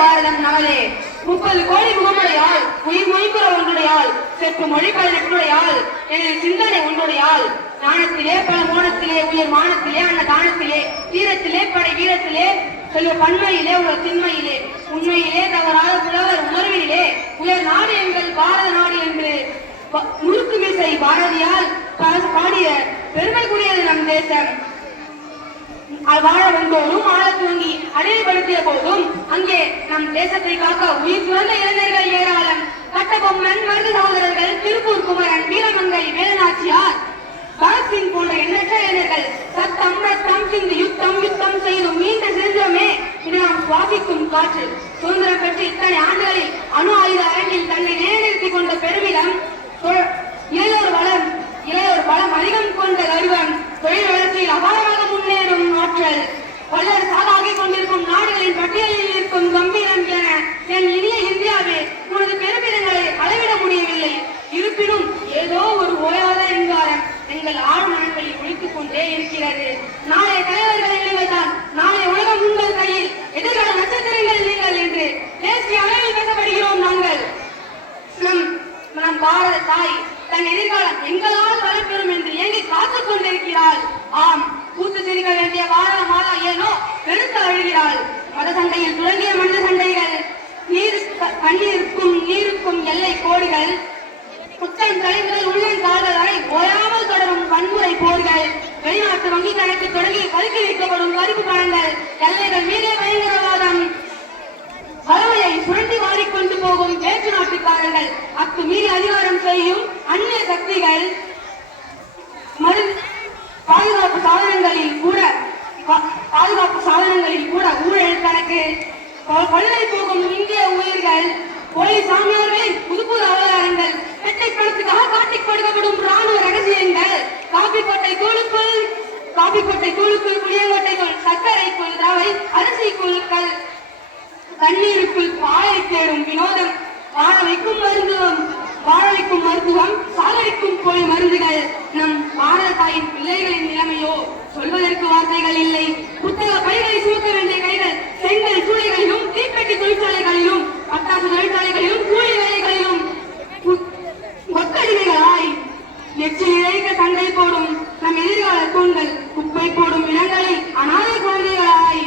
பாரதம் நமதே. 30 கோடி முகமுடையாள், உயிர் மொய்குற ஒன்றுடையாள், செப்பு மொழி பதினெட்டுடையாள், எனது சிந்தனை ஒன்றுடையாள். ஞானத்திலே பல மோனத்திலே உயர் மானத்திலே அன்ன தானத்திலே தீரத்திலே படை வீரத்திலே செல்வ பன்மையிலே உள்ள திண்மையிலே உண்மையிலே தவறாத புலவர் உணர்விலே உயர் நாடு எங்கள் பாரத நாடு என்று முழுக்கு மிசை பாரதியால் பாடிய பெருமைக்குரியது நம் தேசம். வாழ வந்தோரும் ஆழ துவங்கி அடையப்படுத்திய போதும் அங்கே நம் தேசத்தை காக்க உயிர் துறந்த இளைஞர்கள் ஏராளம். கட்டபொம்மன், மருது சகோதரர்கள், திருப்பூர் குமரன், வீரமங்கை வேலுநாச்சியார், பகத்சிங் போன்ற எண்ணற்ற இளைஞர்கள் சத்தம் ரத்தம் சிந்து யுத்தம் யுத்தம் செய்தும் மீண்ட செஞ்சோமே இது நாம் சுவாசிக்கும் காற்று. சுதந்திரம் பெற்று இத்தனை ஆண்டுகளில் அணு ஆயுத அரங்கில் தன்னை நிலைநிறுத்திக் கொண்ட பெருமிதம், இளையோர் வளம் அதிகம் கொண்ட கருவம், தொழில் வளர்ச்சியில் அபாரமாக முன்னேறும் ஆற்றல், பலர் சாதாகிக் கொண்டிருக்கும் நாடுகளின் பட்டியலில் இருக்கும் கம்பீரம் என என் இனிய இந்தியாவே உனது பெருமிதங்களை அளவிட முடியவில்லை. இருப்பினும் ஏதோ ஒரு ஓயாத எங்காரம் எங்கள் ஆழ்மனங்களில் ஒழித்துக் கொண்டே இருக்கிறது. நாளை தலைவர்கள் எழுவதுதான், நாளை உலகம் உங்கள் கையில், எதிர்கால நட்சத்திரங்கள் நீங்கள் என்று தேசிய அளவில் பேசப்படுகிறோம். நாங்கள் நம் பாரத தாய் தன் எதிர்காலம் எங்களால் வளர்ப்பெறும் என்று ஏங்கி காத்துக் கொண்டிருக்கிறாள். ஆம், கூத்து சிரிக்க வேண்டிய பாரத மாதா ஏனோ பெருத்து அழுகிறாள். மத சண்டையில் துவங்கிய மனித சண்டைகள், நீருக்கும் எல்லை கோடுகள், குற்றம் தலைமுதல் உள்ளன் கால்கள் வரை ஓயாமல் தொடரும் வன்முறை போர்கள், வெளிநாட்டு வங்கி கணக்கு தொடங்கி பதுக்கி வைக்கப்படும் கருப்பு பணங்கள், எல்லைகள் மீதே பயங்கரவாதம், வறுமையை சுரண்டி வாரிக்கொண்டு போகும் வேற்று நாட்டுக்காரர்கள், அத்துமீறி அதிகாரம் செய்யும் அந்நிய சக்திகள், பாதுகாப்பு சாதனங்களில் கூட ஊழல் கணக்கு, கொள்ளை போகும் இந்திய உயிர்கள், போலீஸ் சாமியார்களின் புது புது அவதாரங்கள், பெட்டை பணத்துக்காக காட்டிக் கொடுக்கப்படும் ராணுவ ரகசியங்கள், காப்பி கொட்டை தூளுக்குள் புளியங்கொட்டைக்குள் சர்க்கரைக்குள் ரவை அரிசிக்குள் தண்ணீருக்குள் பாலை தேடும் வினோதம், வாழ வைக்கும் மருத்துவம், சாகடிக்கும் போய் மருந்துகள். நம் பாரத தாயின் பிள்ளைகளின் நிலைமையோ சொல்வதற்கு வார்த்தைகள் இல்லை. புத்தக பைகளை சுமக்க வேண்டிய கைகள் செங்கல் சூளைகளிலும், தீப்பெட்டி தொழிற்சாலைகளிலும், பட்டாசு தொழிற்சாலைகளிலும், கூலி வேலைகளிலும் ஒத்தடிமைகளாய் நெச்சில் இழைக்க சண்டை போடும் நம் எதிர்கால தூண்கள், குப்பை போடும் இடங்களை அனாதை குழந்தைகளாய்.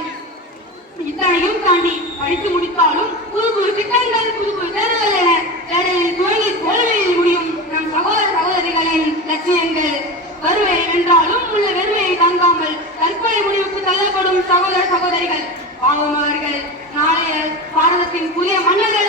இத்தனையும் தாண்டி படித்து முடித்தாலும் புது புது திட்டங்கள், புது புது தேர்தல் என தேடலில் துவங்கி தோல்வியில் முடியும் நம் சகோதர சகோதரிகளின் லட்சியங்கள். வறுமை என்றாலும் உள்ள வெறுமையை தாங்காமல் தற்கொலை முடிவுக்கு தள்ளப்படும் சகோதர சகோதரிகள், வாங்குபவர்கள், நாளைய பாரதத்தின் புதிய மன்னர்கள்